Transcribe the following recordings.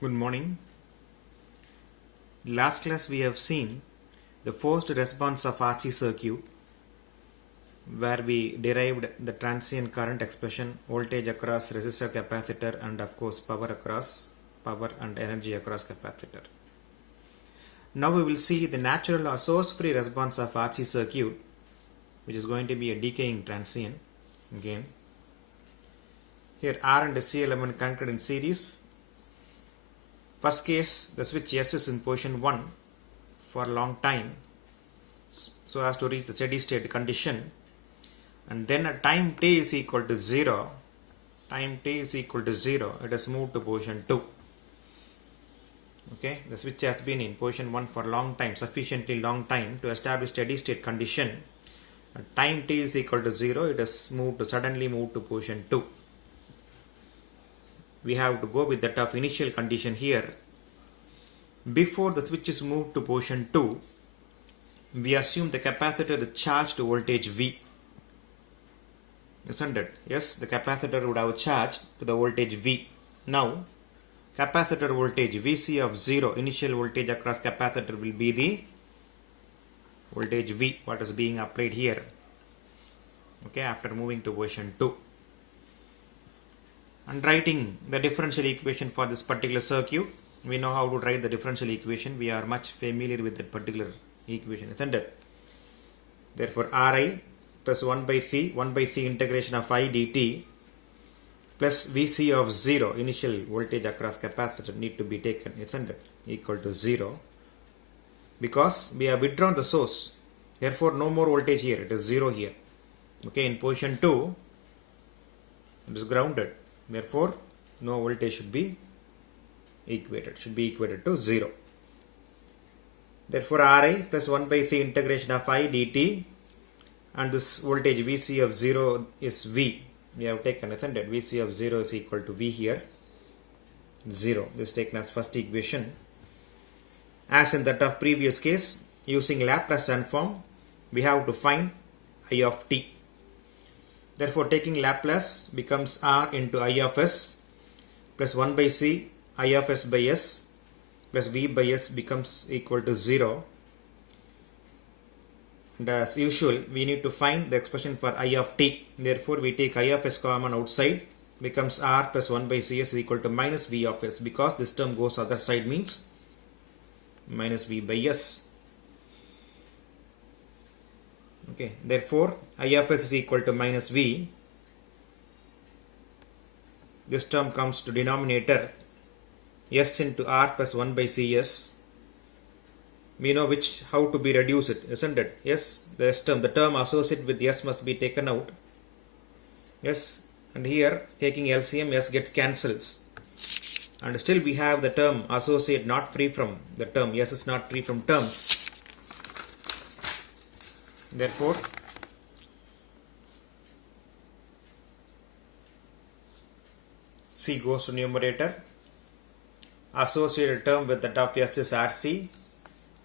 Good morning. Last class we have seen the forced response of RC circuit where we derived the transient current expression, voltage across resistor, capacitor, and of course power and energy across capacitor. Now we will see the natural or source free response of RC circuit, which is going to be a decaying transient. Again, here R and C element connected in series. First case, the switch S is in position 1 for a long time so as to reach the steady state condition, and then at time t is equal to 0, it has moved to position 2. Okay, the switch has been in position 1 for a long time, sufficiently long time to establish steady state condition. At time t is equal to 0, it has suddenly moved to position 2. We have to go with that of initial condition here. Before the switch is moved to position 2, we assume the capacitor is charged to voltage V. Isn't it? Yes, the capacitor would have charged to the voltage V. Now, capacitor voltage Vc of 0, initial voltage across capacitor will be the voltage V, what is being applied here. Okay, after moving to position 2. And writing the differential equation for this particular circuit, we know how to write the differential equation. We are much familiar with that particular equation, isn't it? Therefore, Ri plus 1 by C integration of I dt plus Vc of 0, initial voltage across capacitor, need to be taken, isn't it? Equal to 0. Because we have withdrawn the source. Therefore, no more voltage here. It is 0 here. Okay, in position 2, it is grounded. Therefore, no voltage should be equated to 0. Therefore, Ri plus 1 by C integration of I dt, and this voltage Vc of 0 is V. We have taken, isn't it? Vc of 0 is equal to V here, 0. This is taken as first equation. As in that of previous case, using Laplace transform, we have to find I of t. Therefore, taking Laplace becomes R into I of s plus 1 by C I of s by s plus V by s becomes equal to 0. And as usual, we need to find the expression for I of t. Therefore, we take I of s common outside, becomes R plus 1 by Cs is equal to minus V of s, because this term goes other side, means minus V by s. Okay, therefore, I of s is equal to minus V. This term comes to denominator s into R plus 1 by Cs. We know how to be reduce it, isn't it? Yes, the term associated with s must be taken out. Yes, and here taking LCM, s gets cancels. And still we have the term associate not free from the term. S is not free from terms. Therefore, C goes to numerator. Associated term with that of S is RC.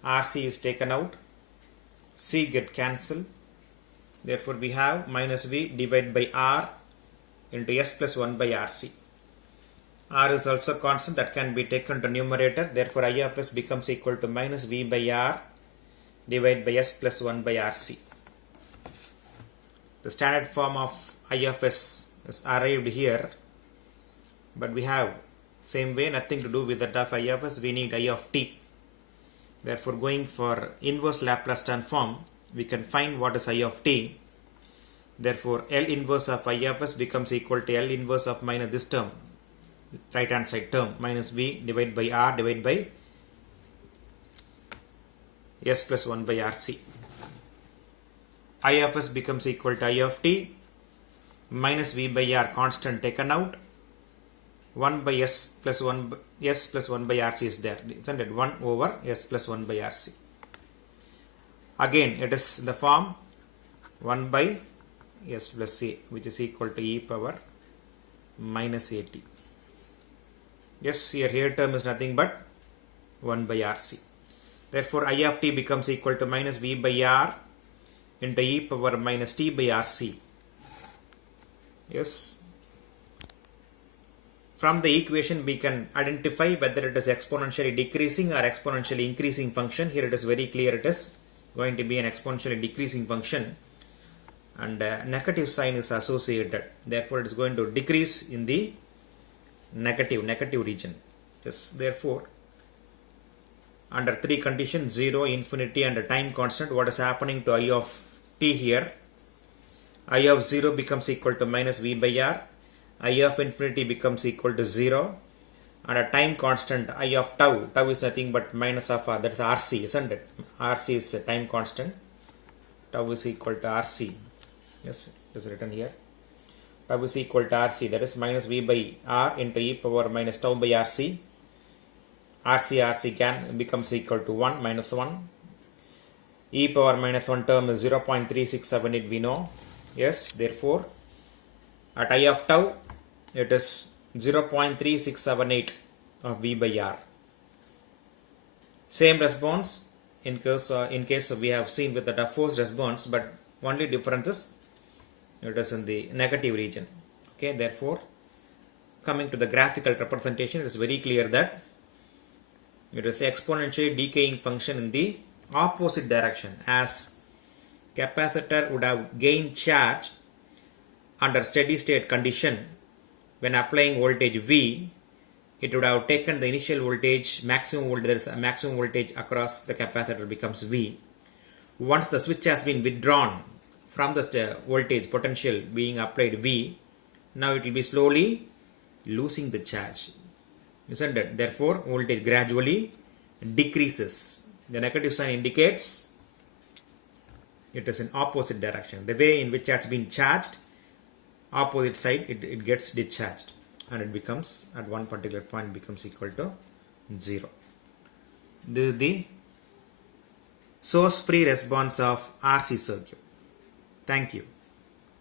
RC is taken out. C get cancelled. Therefore, we have minus V divided by R into S plus 1 by RC. R is also constant, that can be taken to numerator. Therefore, I of S becomes equal to minus V by R divided by S plus 1 by RC. The standard form of I of S is arrived here, but we have same way nothing to do with that of I of S. We need I of t. Therefore, going for inverse Laplace transform, we can find what is I of t. Therefore, L inverse of I of S becomes equal to L inverse of minus this term, right hand side term, minus V divided by R divided by S plus 1 by RC. I of S becomes equal to I of t, minus V by R constant taken out, 1 by S plus 1 by RC is there, isn't it? 1 over S plus 1 by RC. Again, it is the form 1 by S plus C, which is equal to e power minus at. Yes, here term is nothing but 1 by RC. Therefore, I of t becomes equal to minus V by R into e power minus t by RC. Yes, From the equation we can identify whether it is exponentially decreasing or exponentially increasing function. Here it is very clear, it is going to be an exponentially decreasing function, and negative sign is associated, therefore it is going to decrease in the negative region. Yes, therefore under three conditions, 0, infinity and a time constant, what is happening to I of t here? I of 0 becomes equal to minus v by r, I of infinity becomes equal to 0, and a time constant I of tau is nothing but minus of r, that is rc, isn't it? Rc is a time constant, tau is equal to rc. Yes, it is written here. Tau is equal to rc, that is minus v by r into e power minus tau by rc. RC can becomes equal to 1 minus 1. E power minus 1 term is 0.3678, we know. Yes, therefore at I of tau it is 0.3678 of v by r. Same response in case we have seen with the forced response, but only difference is it is in the negative region. Okay, therefore coming to the graphical representation, it is very clear that it is exponentially decaying function in the opposite direction, as capacitor would have gained charge under steady state condition. When applying voltage V, it would have taken the initial voltage, maximum voltage, there is a maximum voltage across the capacitor becomes V. Once the switch has been withdrawn from the voltage potential being applied V, now it will be slowly losing the charge, isn't it? Therefore voltage gradually decreases. The negative sign indicates it is in opposite direction. The way in which it has been charged, opposite side it gets discharged, and it becomes at one particular point becomes equal to 0. This is the source free response of RC circuit. Thank you.